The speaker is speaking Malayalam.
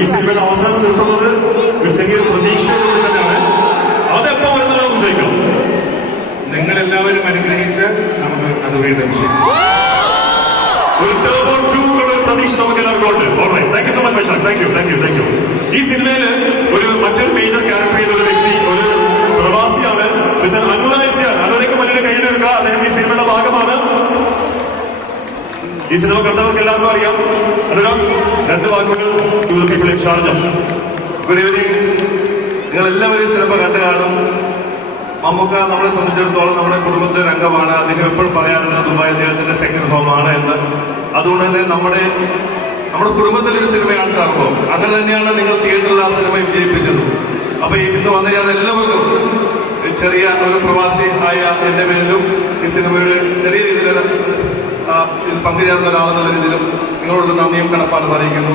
ഈ സിനിമയുടെ അവസാനം നിർത്തുന്നത് ഒരു ചെറിയൊരു പ്രതീക്ഷയോട് തന്നെയാണ്. അതെപ്പോ വരുന്നത് നമുക്ക് ചോദിക്കാം. നിങ്ങളെല്ലാവരും അനുഗ്രഹിച്ച് നമുക്ക് അത് വീണ്ടും ചെയ്യാം. ഒരു ടർബോ 2 ഒരു പ്രതീക്ഷ നമുക്ക് എല്ലാവർക്കും ഉണ്ട്. Alright, thank you so much Vaishakh. Thank you. ഈ സിനിമയില് മറ്റൊരു മേജർ ക്യാരക്ടർ ചെയ്ത ഒരു വ്യക്തി, ഒരു പ്രവാസിയാണ്. അനുരാഗ് വലിയ കയ്യിലെടുക്കുക. അദ്ദേഹം ഈ സിനിമയുടെ ഭാഗമാണ്. ഈ സിനിമ കണ്ടവർക്ക് എല്ലാവർക്കും അറിയാം. അനുരാഗ്, 2 വാക്കുകൾ to the people in Sharjah. Good evening. നിങ്ങളെല്ലാവരും സിനിമ കണ്ടു കാണും. മമ്മൂക്ക നമ്മളെ സംബന്ധിച്ചിടത്തോളം നമ്മുടെ കുടുംബത്തിലെ ഒരു അംഗമാണ്. അദ്ദേഹം എപ്പോഴും പറയാറുണ്ട് ദുബായ് അദ്ദേഹത്തിന്റെ സെക്കൻഡ് ഹോമാണ് എന്ന്. അതുകൊണ്ട് തന്നെ നമ്മുടെ കുടുംബത്തിലൊരു സിനിമയാണ് ടർബോ. അങ്ങനെ തന്നെയാണ് നിങ്ങൾ തിയേറ്ററിൽ ആ സിനിമ വിജയിപ്പിച്ചത്. അപ്പൊ ഇന്ന് വന്ന ഞാൻ എല്ലാവർക്കും ചെറിയ ഒരു പ്രവാസി ആയ എന്റെ പേരിലും ഈ സിനിമയുടെ ചെറിയ രീതിയിൽ പങ്കുചേർന്ന ഒരാളെന്നുള്ള രീതിയിലും നിങ്ങളോട് നന്ദിയും കടപ്പാടും അറിയിക്കുന്നു.